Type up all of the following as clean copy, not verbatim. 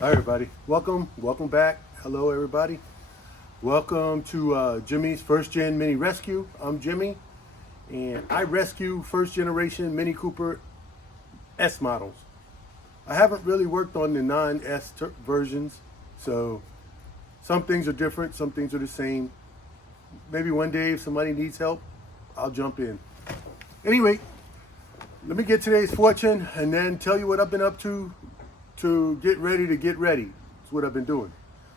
Hi everybody, welcome back. Hello everybody, welcome to Jimmy's First Gen Mini Rescue. I'm Jimmy, and I rescue first generation Mini Cooper S models. I haven't really worked on the non-S versions, so some things are different, some things are the same. Maybe one day if somebody needs help, I'll jump in. Anyway, let me get today's fortune and then tell you what I've been up to get ready to get ready. That's what I've been doing.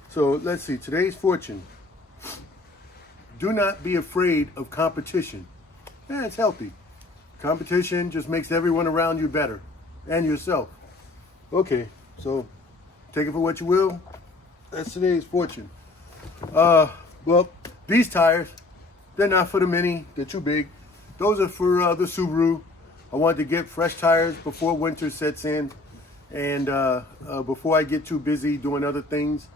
So let's see, today's fortune. Do not be afraid of competition. Yeah, it's healthy. Competition just makes everyone around you better and yourself. Okay, so take it for what you will. That's today's fortune. Well, these tires, they're not for the Mini. They're too big. Those are for the Subaru. I wanted to get fresh tires before winter sets in and before I get too busy doing other things.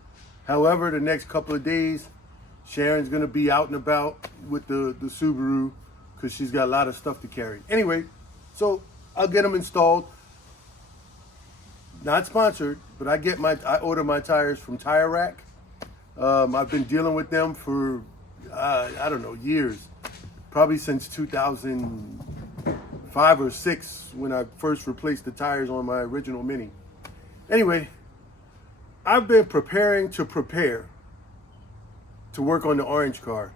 However, the next couple of days, Sharon's gonna be out and about with the Subaru because she's got a lot of stuff to carry. Anyway, so I'll get them installed. Not sponsored, but I order my tires from Tire Rack. I've been dealing with them for, I don't know, years. Probably since 2005 or 6 when I first replaced the tires on my original Mini. Anyway, I've been preparing to prepare to work on the orange car.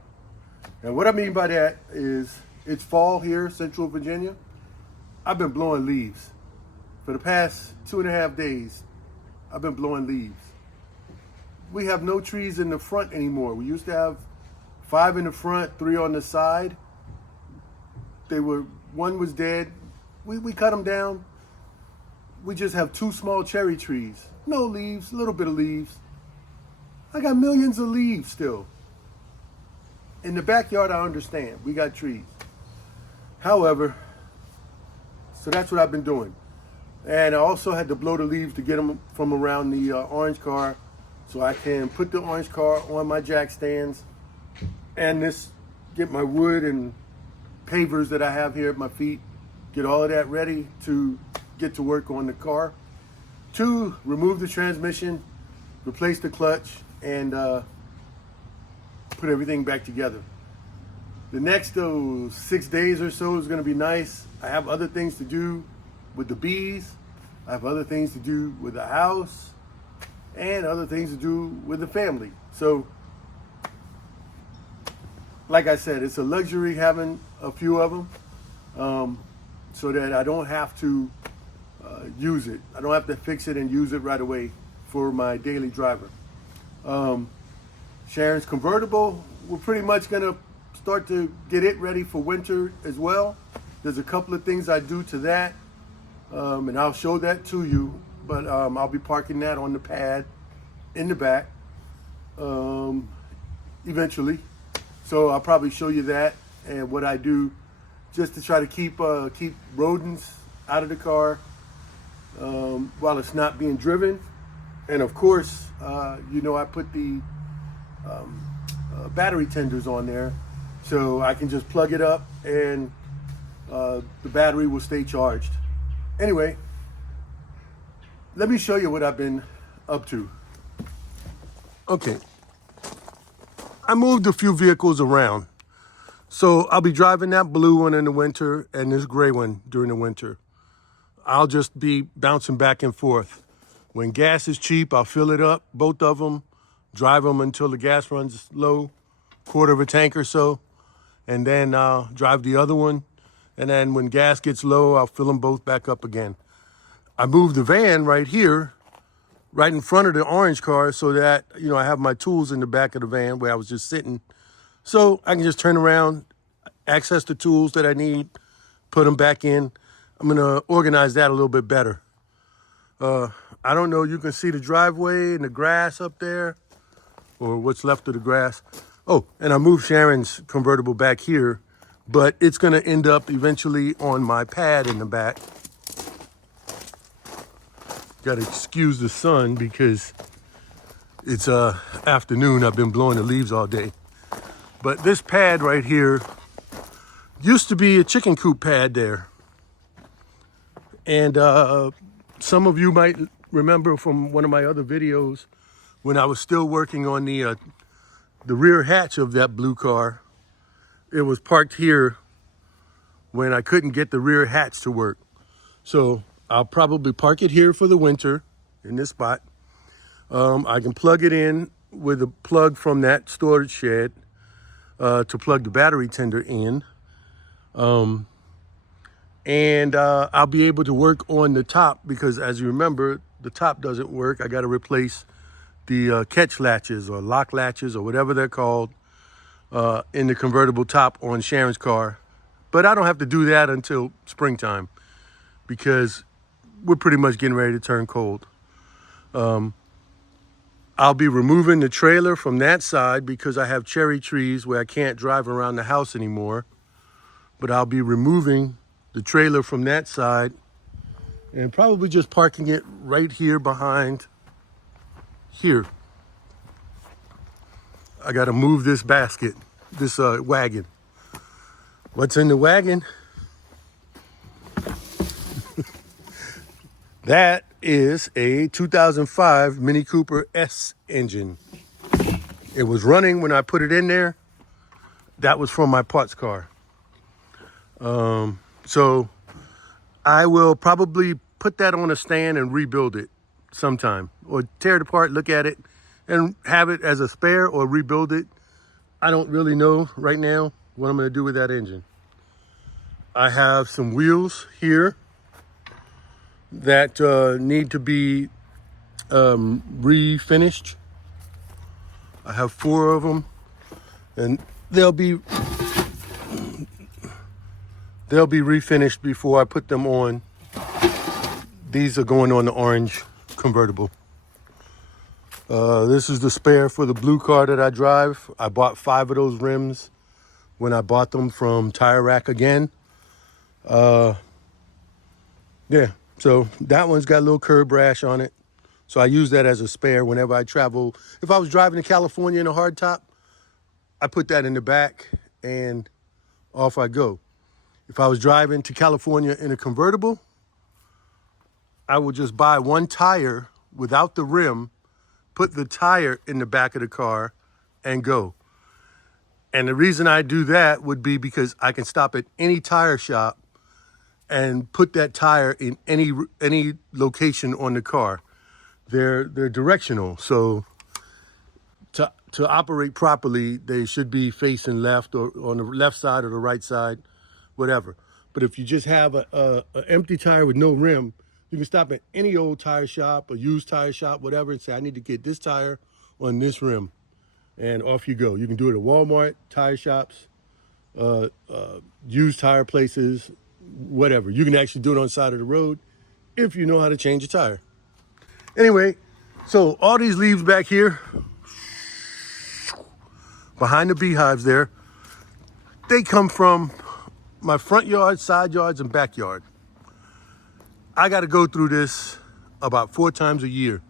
And what I mean by that is it's fall here, Central Virginia. I've been blowing leaves. For the past 2.5 days, I've been blowing leaves. We have no trees in the front anymore. We used to have 5 in the front, 3 on the side. One was dead. We cut them down. We just have 2 small cherry trees. No leaves, a little bit of leaves. I got millions of leaves still. In the backyard, I understand. We got trees. However, so that's what I've been doing. And I also had to blow the leaves to get them from around the orange car so I can put the orange car on my jack stands and get my wood and pavers that I have here at my feet, get all of that ready to get to work on the car. 2, remove the transmission, replace the clutch, and put everything back together. The next 6 days or so is going to be nice. I have other things to do with the bees. I have other things to do with the house and other things to do with the family. So, like I said, it's a luxury having a few of them so that I don't have to use it. I don't have to fix it and use it right away for my daily driver. Sharon's convertible, we're pretty much going to start to get it ready for winter as well. There's a couple of things I do to that, and I'll show that to you, but I'll be parking that on the pad in the back eventually. So I'll probably show you that and what I do just to try to keep rodents out of the car while it's not being driven. And of course, I put the battery tenders on there so I can just plug it up and the battery will stay charged. Anyway, let me show you what I've been up to. Okay. I moved a few vehicles around. So I'll be driving that blue one in the winter and this gray one during the winter. I'll just be bouncing back and forth. When gas is cheap, I'll fill it up, both of them, drive them until the gas runs low, quarter of a tank or so, and then I'll drive the other one. And then when gas gets low, I'll fill them both back up again. I moved the van right here, right in front of the orange car so that, I have my tools in the back of the van where I was just sitting. So I can just turn around, access the tools that I need, put them back in. I'm going to organize that a little bit better. I don't know, you can see the driveway and the grass up there, or what's left of the grass. Oh, and I moved Sharon's convertible back here, but it's going to end up eventually on my pad in the back. Got to excuse the sun because it's afternoon. I've been blowing the leaves all day. But this pad right here used to be a chicken coop pad there. And some of you might remember from one of my other videos when I was still working on the rear hatch of that blue car. It was parked here when I couldn't get the rear hatch to work. So I'll probably park it here for the winter in this spot. I can plug it in with a plug from that storage shed to plug the battery tender in. And I'll be able to work on the top because, as you remember, the top doesn't work. I got to replace the catch latches or lock latches or whatever they're called in the convertible top on Sharon's car. But I don't have to do that until springtime because we're pretty much getting ready to turn cold. I'll be removing the trailer from that side because I have cherry trees where I can't drive around the house anymore. But I'll be removing the trailer from that side and probably just parking it right here behind here. I got to move this basket, this wagon. What's in the wagon? That is a 2005 Mini Cooper S engine. It was running when I put it in there. That was from my parts car. So I will probably put that on a stand and rebuild it sometime, or tear it apart, look at it, and have it as a spare or rebuild it. I don't really know right now what I'm going to do with that engine. I have some wheels here that need to be refinished. I have 4 of them, and they'll be refinished before I put them on. These are going on the orange convertible. This is the spare for the blue car that I drive. I bought 5 of those rims when I bought them from Tire Rack again. Yeah, so that one's got a little curb rash on it. So I use that as a spare whenever I travel. If I was driving to California in a hardtop, I put that in the back and off I go. If I was driving to California in a convertible, I would just buy 1 tire without the rim, put the tire in the back of the car, and go. And the reason I do that would be because I can stop at any tire shop and put that tire in any location on the car. They're directional, so to operate properly, they should be facing left or on the left side or the right side, whatever. But if you just have an empty tire with no rim, you can stop at any old tire shop or used tire shop, whatever, and say, I need to get this tire on this rim. And off you go. You can do it at Walmart, tire shops, used tire places, whatever. You can actually do it on the side of the road if you know how to change a tire. Anyway, so all these leaves back here, behind the beehives there, they come from my front yard, side yards, and backyard. I got to go through this about 4 times a year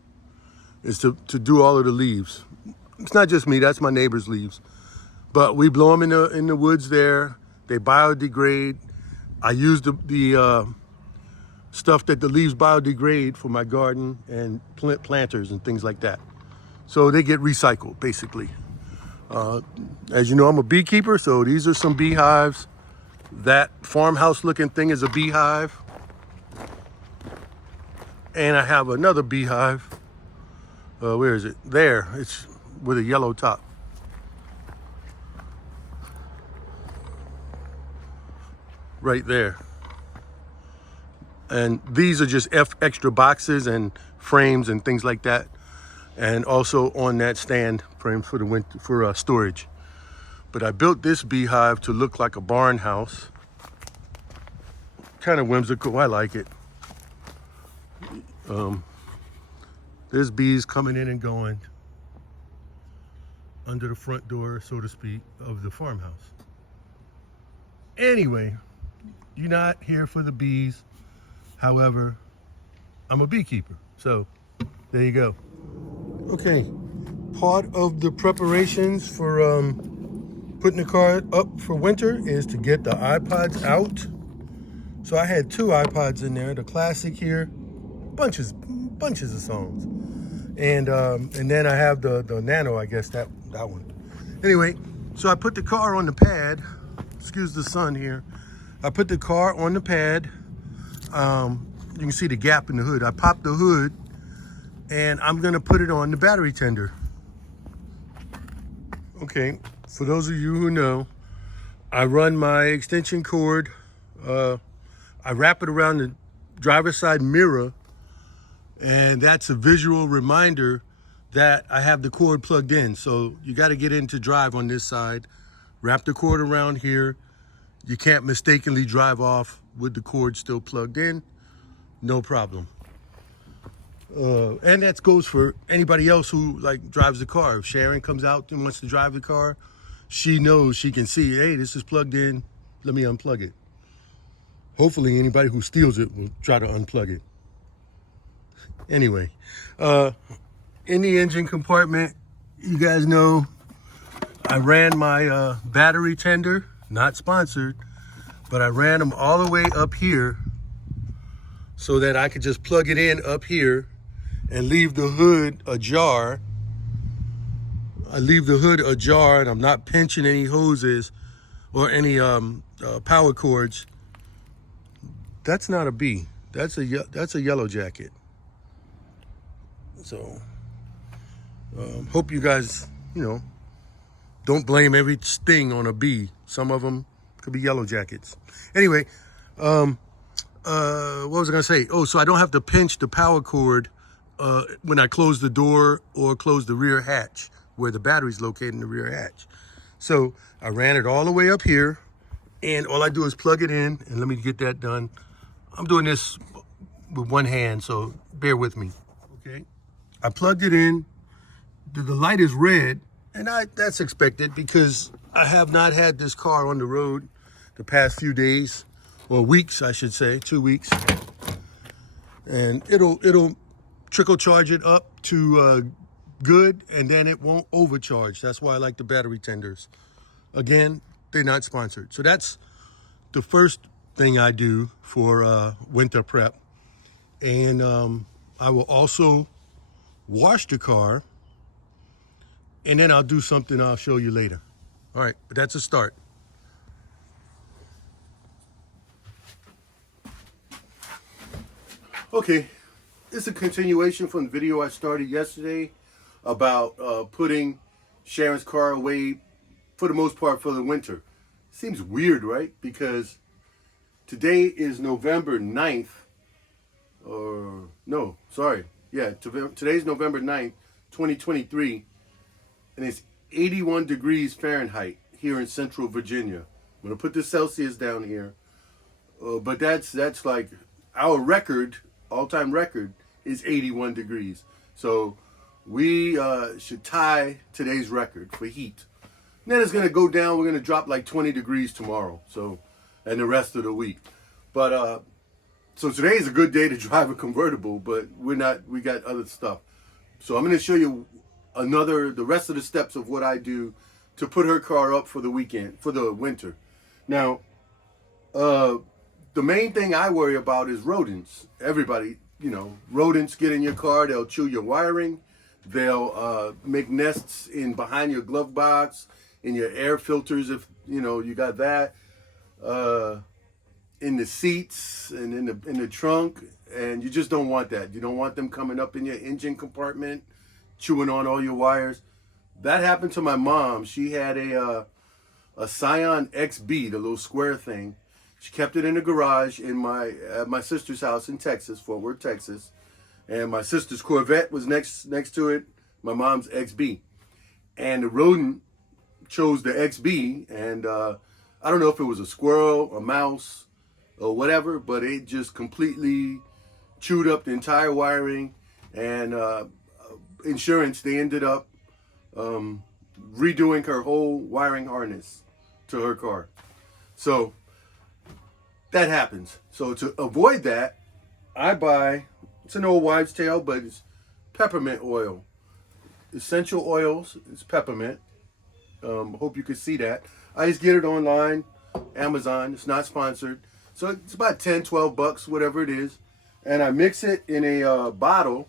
is to do all of the leaves. It's not just me, that's my neighbor's leaves. But we blow them in the woods there. They biodegrade. I use the stuff that the leaves biodegrade for my garden and planters and things like that. So they get recycled, basically. As you know, I'm a beekeeper, so these are some beehives. That farmhouse looking thing is a beehive. And I have another beehive. Where is it? There. It's with a yellow top. Right there. And these are just extra boxes and frames and things like that. And also on that stand frame for the winter, for storage. But I built this beehive to look like a barn house. Kind of whimsical. I like it. There's bees coming in and going under the front door, so to speak, of the farmhouse. Anyway, you're not here for the bees. However, I'm a beekeeper, so there you go. Okay, part of the preparations for putting the car up for winter is to get the iPods out. So I had 2 iPods in there, the classic here, bunches of songs. And then I have the Nano, I guess, that one. Anyway, so I put the car on the pad. Excuse the sun here. I put the car on the pad. You can see the gap in the hood. I popped the hood, and I'm gonna put it on the battery tender. Okay, for those of you who know, I run my extension cord. I wrap it around the driver's side mirror, and that's a visual reminder that I have the cord plugged in. So you got to get into drive on this side, wrap the cord around here. You can't mistakenly drive off with the cord still plugged in. No problem. And that goes for anybody else who like drives the car. If Sharon comes out and wants to drive the car, she knows, she can see, hey, this is plugged in. Let me unplug it. Hopefully anybody who steals it will try to unplug it. Anyway, in the engine compartment, you guys know I ran my battery tender, not sponsored, but I ran them all the way up here so that I could just plug it in up here and leave the hood ajar. I leave the hood ajar, and I'm not pinching any hoses or any power cords. That's not a bee. That's a yellow jacket. So hope you guys, don't blame everything on a bee. Some of them could be yellow jackets. Anyway, what was I gonna say? Oh, so I don't have to pinch the power cord when I close the door or close the rear hatch where the battery's located in the rear hatch. So I ran it all the way up here, and all I do is plug it in, and let me get that done. I'm doing this with one hand, so bear with me, okay? I plugged it in. The light is red, and that's expected because I have not had this car on the road the past few days, or weeks, I should say, 2 weeks. And it'll trickle charge it up to good, and then it won't overcharge. That's why I like the battery tenders. Again, they're not sponsored. So that's the first thing I do for winter prep. And I will also wash the car, and then I'll do something I'll show you later. All right, but that's a start. Okay, it's a continuation from the video I started yesterday about putting Sharon's car away for the most part for the winter. Seems weird, right? Because today is November 9th, or no, sorry. Yeah, today's November 9th, 2023, and it's 81 degrees Fahrenheit here in Central Virginia. I'm going to put the Celsius down here, but that's like our record, all-time record, is 81 degrees. So we should tie today's record for heat. And then it's going to go down. We're going to drop like 20 degrees tomorrow, so, and the rest of the week. But so today is a good day to drive a convertible, but we got other stuff. So I'm going to show you the rest of the steps of what I do to put her car up for the weekend, for the winter. Now, the main thing I worry about is rodents. Everybody, rodents get in your car, they'll chew your wiring, they'll make nests behind your glove box, in your air filters if, you got that. In the seats and in the trunk, and you just don't want that. You don't want them coming up in your engine compartment, chewing on all your wires. That happened to my mom. She had a Scion XB, the little square thing. She kept it in the garage at my sister's house in Texas, Fort Worth, Texas. And my sister's Corvette was next to it, my mom's XB. And the rodent chose the XB, and I don't know if it was a squirrel, a mouse, or whatever, but it just completely chewed up the entire wiring, and insurance, they ended up redoing her whole wiring harness to her car. So that happens. So to avoid that, I buy, it's an old wives' tale, but it's peppermint oil. Essential oils, it's peppermint. Hope you can see that. I just get it online, Amazon. It's not sponsored. So it's about 10, 12 bucks, whatever it is. and I mix it in a bottle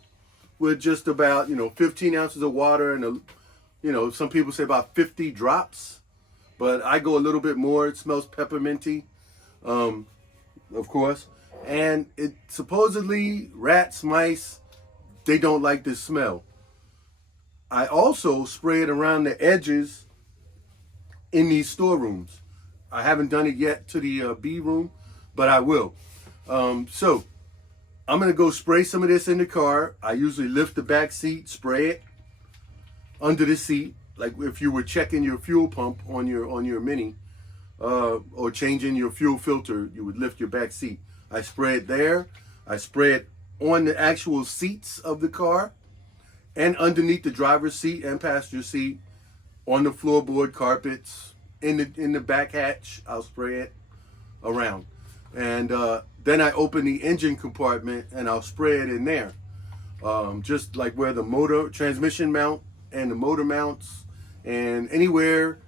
with just about 15 ounces of water and some people say about 50 drops, but I go a little bit more. It smells pepperminty, of course, and it supposedly rats, mice, they don't like this smell. I also spray it around the edges in these storerooms. I haven't done it yet to the bee room, but I will. So I'm gonna go spray some of this in the car. I usually lift the back seat, spray it under the seat, like if you were checking your fuel pump on your Mini, or changing your fuel filter, you would lift your back seat. I spray it there. I spray it on the actual seats of the car, and underneath the driver's seat and passenger seat, on the floorboard carpets, in the back hatch. I'll spray it around, and then I open the engine compartment and I'll spray it in there, just like where the motor transmission mount and the motor mounts, and anywhere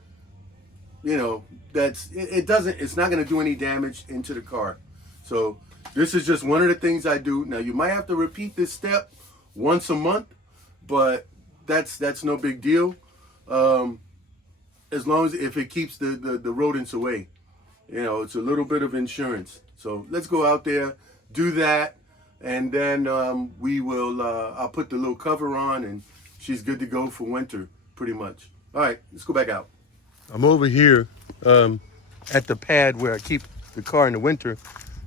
it's not going to do any damage into the car. So this is just one of the things I do. Now you might have to repeat this step once a month, but that's no big deal, as long as if it keeps the rodents away. It's a little bit of insurance. So let's go out there, do that, and then we will I'll put the little cover on, and she's good to go for winter pretty much. All right, let's go back out. I'm over here at the pad where I keep the car in the winter,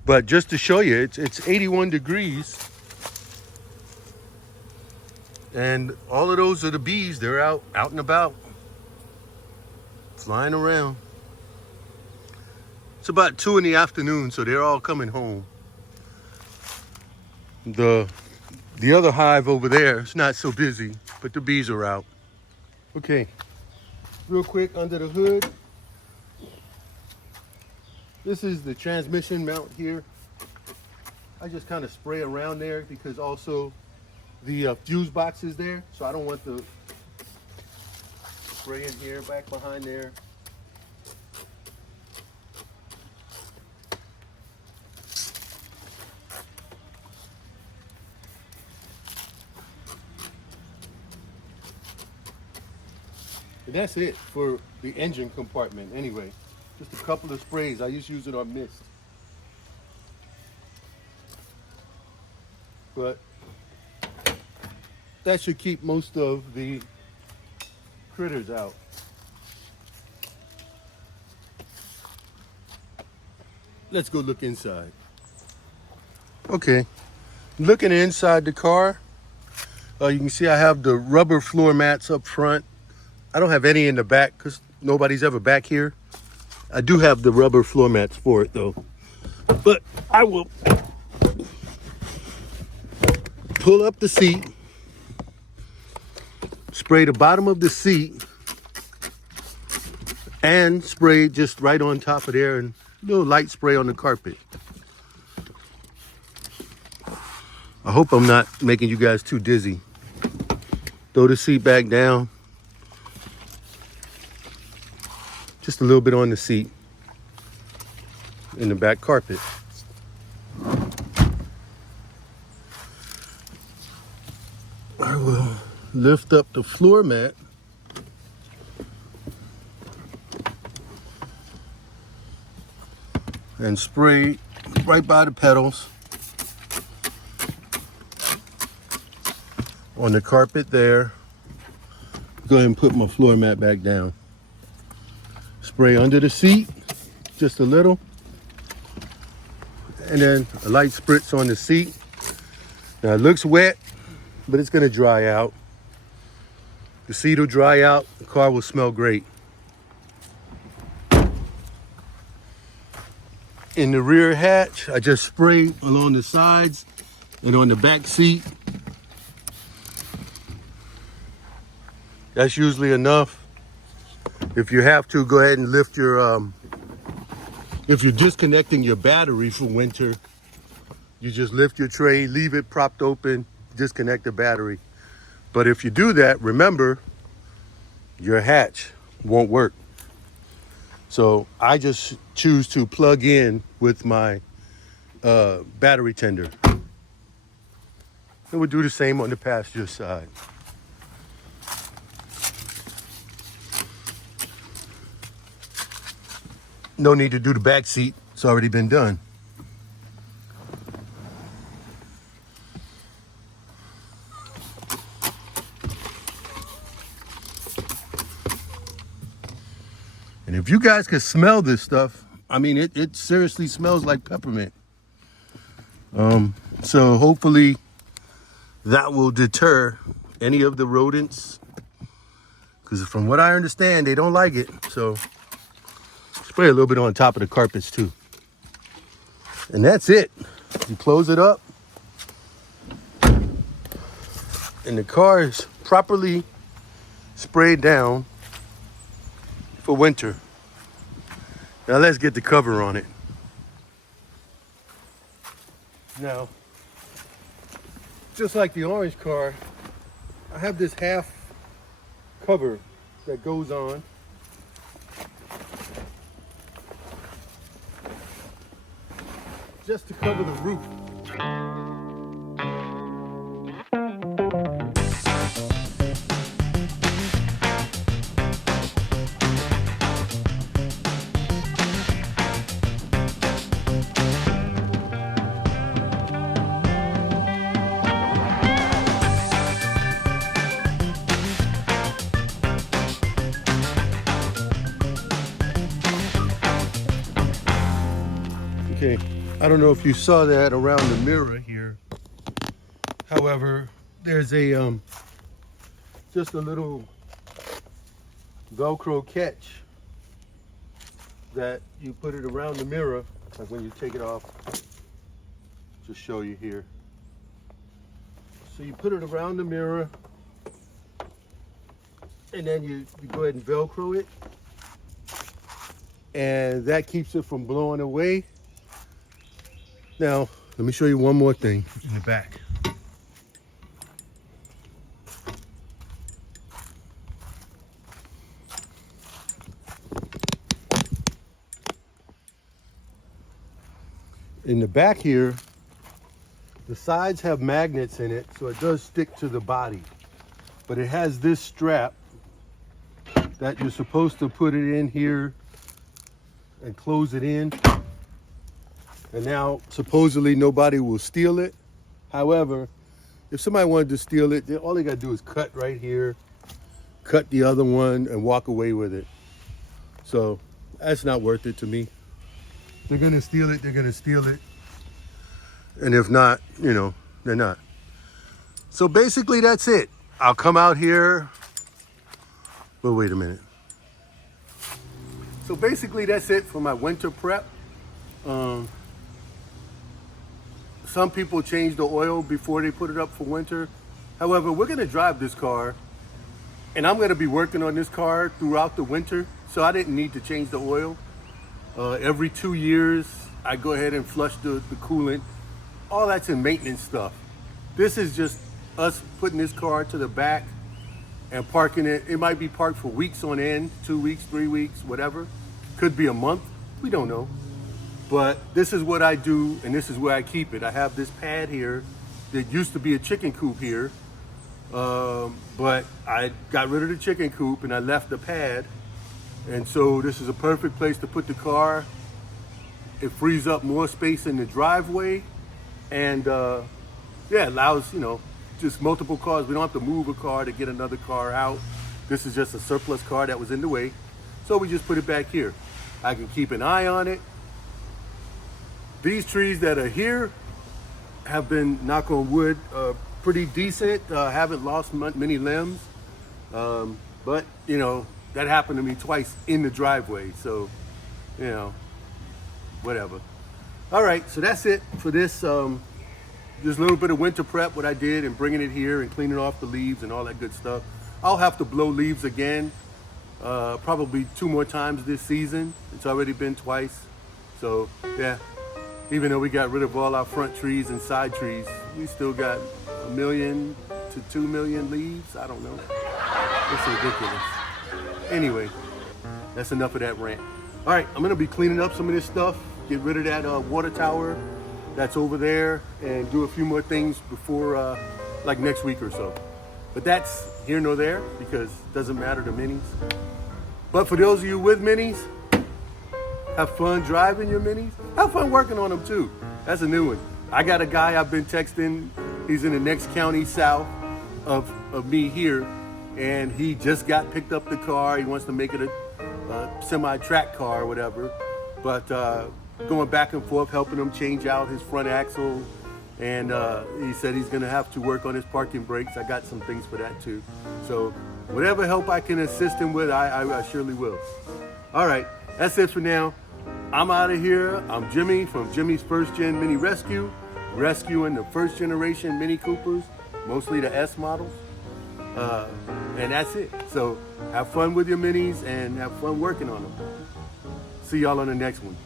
but just to show you, it's 81 degrees, and all of those are the bees. They're out and about, flying around. It's about 2 in the afternoon, so they're all coming home. The other hive over there is not so busy, but the bees are out. Okay, real quick under the hood. This is the transmission mount here. I just kind of spray around there because also the fuse box is there, so I don't want the spray in here, back behind there. And that's it for the engine compartment anyway. Just a couple of sprays. I just use it on mist. But that should keep most of the critters out. Let's go look inside. Okay, looking inside the car, you can see I have the rubber floor mats up front. I don't have any in the back because nobody's ever back here. I do have the rubber floor mats for it though. But I will pull up the seat, spray the bottom of the seat, and spray just right on top of there, and a little light spray on the carpet. I hope I'm not making you guys too dizzy. Throw the seat back down. Just a little bit on the seat in the back carpet. I will lift up the floor mat and spray right by the pedals on the carpet there. Go ahead and put my floor mat back down. Spray under the seat, just a little, and then a light spritz on the seat. Now it looks wet, but it's gonna dry out. The seat will dry out, the car will smell great. In the rear hatch, I just spray along the sides and on the back seat. That's usually enough. If you have to, go ahead and lift your, if you're disconnecting your battery for winter, you just lift your tray, leave it propped open, disconnect the battery. But if you do that, remember, your hatch won't work. So I just choose to plug in with my battery tender. And we'll do the same on the passenger side. No need to do the back seat. It's already been done. And if you guys could smell this stuff, I mean, it seriously smells like peppermint. So hopefully that will deter any of the rodents, because from what I understand, they don't like it. So spray a little bit on top of the carpets too. And that's it. You close it up and the car is properly sprayed down for winter. Now let's get the cover on it. Now, just like the orange car, I have this half cover that goes on. Just to cover the roof. Okay, I don't know if you saw that around the mirror here. However, there's a just a little Velcro catch that you put it around the mirror, like when you take it off. Just show you here. So you put it around the mirror, and then you go ahead and Velcro it, and that keeps it from blowing away. Now, let me show you one more thing in the back. In the back here, the sides have magnets in it, so it does stick to the body. But it has this strap that you're supposed to put it in here and close it in. And now, supposedly, nobody will steal it. However, if somebody wanted to steal it, all they got to do is cut right here, cut the other one, and walk away with it. So, that's not worth it to me. If they're going to steal it, they're going to steal it. And if not, you know, they're not. So, basically, that's it. I'll come out here. Well, wait a minute. So, basically, that's it for my winter prep. Some people change the oil before they put it up for winter. However, we're gonna drive this car, and I'm gonna be working on this car throughout the winter, so I didn't need to change the oil. Every 2 years, I go ahead and flush the coolant. All that's in maintenance stuff. This is just us putting this car to the back and parking it. It might be parked for weeks on end, 2 weeks, 3 weeks, whatever. Could be a month, we don't know. But this is what I do, and this is where I keep it. I have this pad here that used to be a chicken coop here, but I got rid of the chicken coop and I left the pad. And so this is a perfect place to put the car. It frees up more space in the driveway, and yeah, allows, you know, just multiple cars. We don't have to move a car to get another car out. This is just a surplus car that was in the way. So we just put it back here. I can keep an eye on it. These trees that are here have been, knock on wood, pretty decent. Haven't lost many limbs. But, you know, that happened to me twice in the driveway. So, you know, whatever. All right, so that's it for this. Just a little bit of winter prep, what I did, and bringing it here and cleaning off the leaves and all that good stuff. I'll have to blow leaves again, probably 2 more times this season. It's already been twice. So, yeah. Even though we got rid of all our front trees and side trees, we still got 1 million to 2 million leaves. I don't know. It's ridiculous. Anyway, that's enough of that rant. All right, I'm gonna be cleaning up some of this stuff, get rid of that water tower that's over there, and do a few more things before like next week or so. But that's here nor there because it doesn't matter to minis. But for those of you with minis, have fun driving your minis. Have fun working on them too. That's a new one. I got a guy I've been texting. He's in the next county south of me here, and he just picked up the car. He wants to make it a semi-track car or whatever. But going back and forth, helping him change out his front axle. And he said he's gonna have to work on his parking brakes. I got some things for that too. So whatever help I can assist him with, I surely will. All right, that's it for now. I'm out of here. I'm Jimmy from Jimmy's First Gen Mini Rescue, rescuing the first generation Mini Coopers, mostly the S models. And that's it. So have fun with your minis and have fun working on them. See y'all on the next one.